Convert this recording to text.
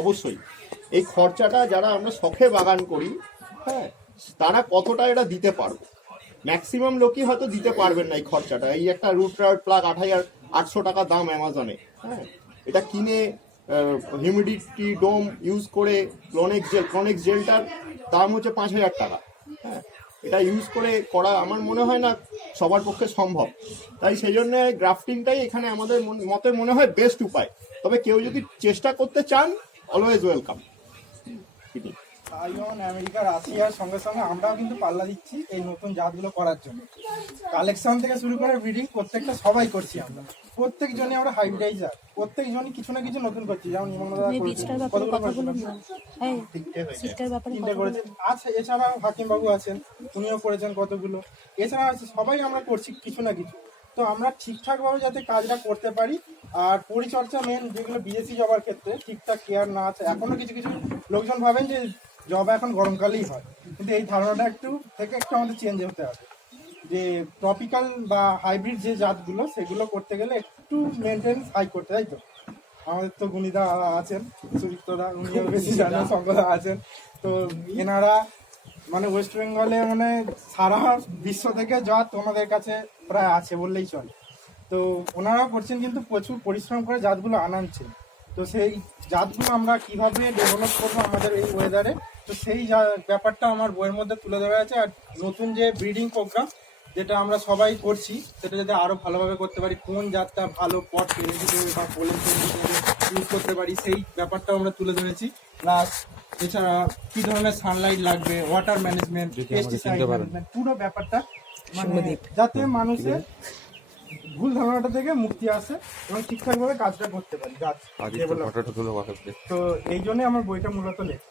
অবশ্যই এই খরচাটা যারা আমরা শখে বাগান করি, হ্যাঁ, তারা কতটা এটা দিতে পারবো। ম্যাক্সিমাম লোকই হয়তো দিতে পারবেন না এই খরচাটা। এই একটা রুট রাউট প্লাগ 8,800 টাকা দাম অ্যামাজনে, হ্যাঁ, এটা কিনে হিউমিডিটি ডোম ইউজ করে ক্লোনেক্স জেলটার দাম হচ্ছে 5,000 টাকা, হ্যাঁ, এটা ইউজ করে করা আমার মনে হয় না সবার পক্ষে সম্ভব। তাই সেই জন্য গ্রাফটিংটাই এখানে আমাদের মতে মনে হয় বেস্ট উপায়। তবে কেউ যদি চেষ্টা করতে চান, অলওয়েজ ওয়েলকাম। তাইওয়ান, আমেরিকা, রাশিয়ার সঙ্গে সঙ্গে আমরাও কিন্তু পাল্লা দিচ্ছি এই নতুন জাতগুলো করার জন্য। কালেকশন থেকে শুরু করে ব্রিডিং প্রত্যেকটা সবাই করছি আমরা। প্রত্যেকজনই আমরা হাইব্রিডাইজার, প্রত্যেকজনই কিছু না কিছু নতুন করছি। যেমন তিনটে করেছেন আছে, এছাড়াও হাকিম বাবু আছেন, উনিও করেছেন কতগুলো। এছাড়া আছে, সবাই আমরা করছি কিছু না কিছু। তো আমরা ঠিকঠাকভাবে যাতে কাজটা করতে পারি, আর পরিচর্যা মেন, যেগুলো বিদেশি জবার ক্ষেত্রে ঠিকঠাক কেয়ার না আছে। এখনো কিছু কিছু লোকজন ভাবেন যে জবা এখন গরমকালেই হয়, কিন্তু এই ধারণাটা একটু আমাদের চেঞ্জ হতে হবে। যে ট্রপিক্যাল বা হাইব্রিড যে জাতগুলো, সেগুলো করতে গেলে একটু মেনটেন্স হাই করতে, তাই তো? আমাদের তো গুণিদা আছেন, সুদীপ্তদা, উনিও বেশি জানেন, সঙ্গদা আছেন। তো এনারা মানে ওয়েস্ট বেঙ্গলে মানে সারা বিশ্ব থেকে জাত ওনাদের কাছে প্রায় আছে বললেই চলে। তো ওনারা করছেন কিন্তু প্রচুর পরিশ্রম করে জাতগুলো আনাচ্ছেন। তো সেই জাতগুলো আমরা কিভাবে ডেভেলপ করবো আমাদের এই ওয়েদারে, তো সেই ব্যাপারটা আমার বইয়ের মধ্যে তুলে ধরা আছে। আর নতুন যে ব্রিডিং প্রোগ্রাম যেটা আমরা সবাই করছি, সেটা যাতে আরো ভালোভাবে করতে পারি, কোন জাতটা ভালো পট পেরে বা পোলেন ইউজ করতে পারি, সেই ব্যাপারটাও আমরা তুলে ধরেছি। প্লাস এছাড়া কি ধরনের সানলাইট লাগবে, ওয়াটার ম্যানেজমেন্ট, পেস্টিসাইড ম্যানেজমেন্ট, পুরো ব্যাপারটা মানে যাতে মানুষের ভুল ধারণাটা থেকে মুক্তি আসে এবং ঠিকঠাকভাবে কাজটা করতে পারি গাছ। তো এই জন্য আমার বইটা মূলত লেখা।